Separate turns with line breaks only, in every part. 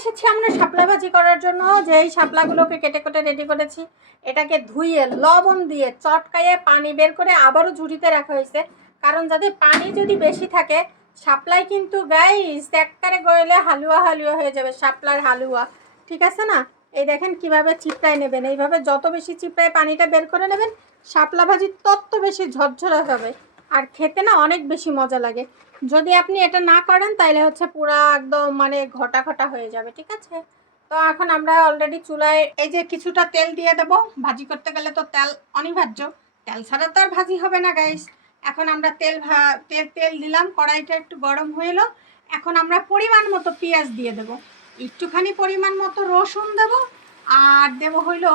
এসেছি আমরা শাপলা ভাজি করার জন্য, যে এই শাপলাগুলোকে কেটে কেটে রেডি করেছি। এটাকে ধুইয়ে লবণ দিয়ে চটকাইয়ে পানি বের করে আবারও ঝুড়িতে রাখা হয়েছে। কারণ যাতে পানি যদি বেশি থাকে, শাপলাই কিন্তু গাইস একবারে গইলে হালুয়া হালুয়া হয়ে যাবে, শাপলার হালুয়া। ঠিক আছে না? এই দেখেন কীভাবে চিপড়ায় নেবেন। এইভাবে যত বেশি চিপড়ায় পানিটা বের করে নেবেন শাপলা ভাজি তত বেশি ঝরঝরে হবে। আর খেতে না অনেক বেশি মজা লাগে। যদি আপনি এটা না করেন তাহলে হচ্ছে পুরা একদম মানে ঘটা ঘটা হয়ে যাবে, ঠিক আছে? তো এখন আমরা অলরেডি চুলায় এই যে কিছুটা তেল দিয়ে দেবো। ভাজি করতে গেলে তো তেল অনিবার্য। তেল ছাড়া তো আর ভাজি হবে না গাইস এখন আমরা তেল ভা- তেল তেল দিলাম, কড়াইটা একটু গরম হয়ে এলো। এখন আমরা পরিমাণ মতো পেঁয়াজ দিয়ে দেবো। একটুখানি পরিমাণ মতো রসুন দেবো। আর দেবো হইল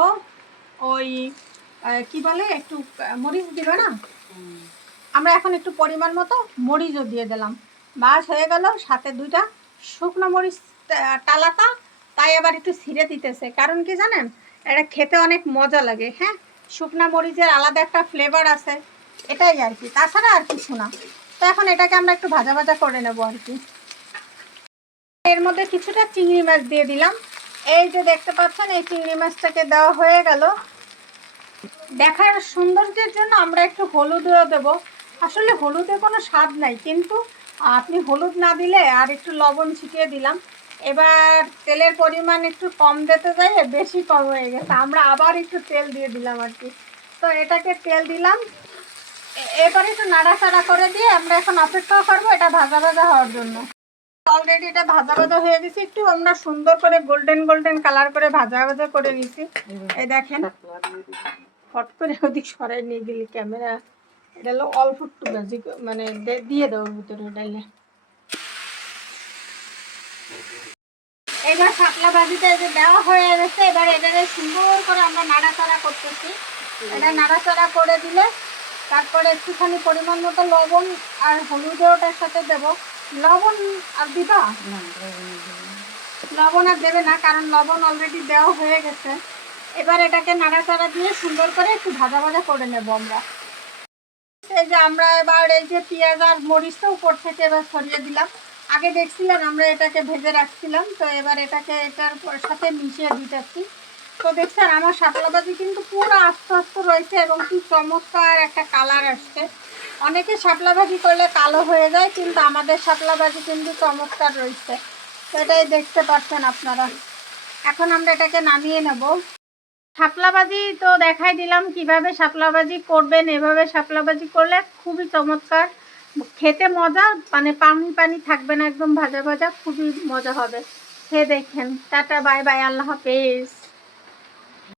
ওই কি বলে? একটু মরিচ দিবে না? আমরা এখন একটু পরিমাণ মতো মরিচও দিয়ে দিলাম। বাস হয়ে গেল, সাথে দুইটা শুকনো মরিচ টালাতা তাই আবার একটু ছিঁড়ে দিতেছে। কারণ কি জানেন? এটা খেতে অনেক মজা লাগে হ্যাঁ? শুকনা মরিচের আলাদা একটা ফ্লেভার আছে, এটাই আর কি। তাছাড়া আর কিছু না। তো এখন এটাকে আমরা একটু ভাজা ভাজা করে নেব আর কি। এর মধ্যে কিছুটা চিংড়ি মাছ দিয়ে দিলাম। এই যে দেখতে পাচ্ছেন, এই চিংড়ি মাছটাকে দেওয়া হয়ে গেল। দেখার সৌন্দর্যের জন্য আমরা একটু হলুদও দেবো। আসলে হলুদে কোনো স্বাদ নাই, কিন্তু আপনি হলুদ না দিলে আর একটু লবণ ছিটিয়ে দিলাম। এবার তেলের পরিমাণ একটু কম দিতে যাই বেশি কম হয়ে গেছে, আমরা আবার একটু তেল দিয়ে দিলাম আর কি। তো এটাকে তেল দিলাম। এবারে একটু নাড়াচাড়া করে দিয়ে আমরা এখন অপেক্ষা করব এটা ভাজা ভাজা হওয়ার জন্য। অলরেডি এটা ভাজা ভাজা হয়ে গেছে, একটু আমরা সুন্দর করে গোল্ডেন গোল্ডেন কালার করে ভাজা ভাজা করে নিছি। এই দেখেন, ফট করে ওদিক সরাই নিয়ে দিলি ক্যামেরা। এটা হলো অল্প একটু ক- মানে দিয়ে দেবো ভিতরে ডাইলে। এবার যে দেওয়া হয়ে গেছে, এবার এটাকে সুন্দর করে আমরা নাড়াচাড়া করতেছি। এটা নাড়াচাড়া করে দিলে তারপরে একটুখানি পরিমাণ মতো লবণ আর হলুদও ওটার সাথে দেবো। লবণ আর দিবা? লবণ আর দেবে না, কারণ লবণ অলরেডি দেওয়া হয়ে গেছে। এবার এটাকে নাড়াচাড়া দিয়ে সুন্দর করে একটু ভাজা ভাজা করে নেব আমরা। এই যে আমরা এবার এই যে পেঁয়াজ আর মরিচটা উপর থেকে এবার সরিয়ে দিলাম। আগে দেখছিলেন আমরা এটাকে ভেজে রাখছিলাম, তো এবার এটাকে এটার সাথে মিশিয়ে দিতেছি। তো দেখছেন আমার শাপলা ভাজি কিন্তু পুরো আস্তে আস্তে রয়েছে এবং কি চমৎকার একটা কালার আসছে। অনেকে শাপলা ভাজি করলে কালো হয়ে যায়, কিন্তু আমাদের শাপলা ভাজি কিন্তু চমৎকার রয়েছে। তো এটাই দেখতে পাচ্ছেন আপনারা। এখন আমরা এটাকে নামিয়ে নেব। শাপলাবাজি তো দেখাই দিলাম, কীভাবে শাপলাবাজি করবেন, এভাবে শাপলাবাজি করলে খুবই চমৎকার। খেতে মজা মানে পানি পানি থাকবে না, একদম ভাজা ভাজা, খুবই মজা হবে। খেয়ে দেখেন। টাটা, বাই বাই, আল্লাহ হাফেজ।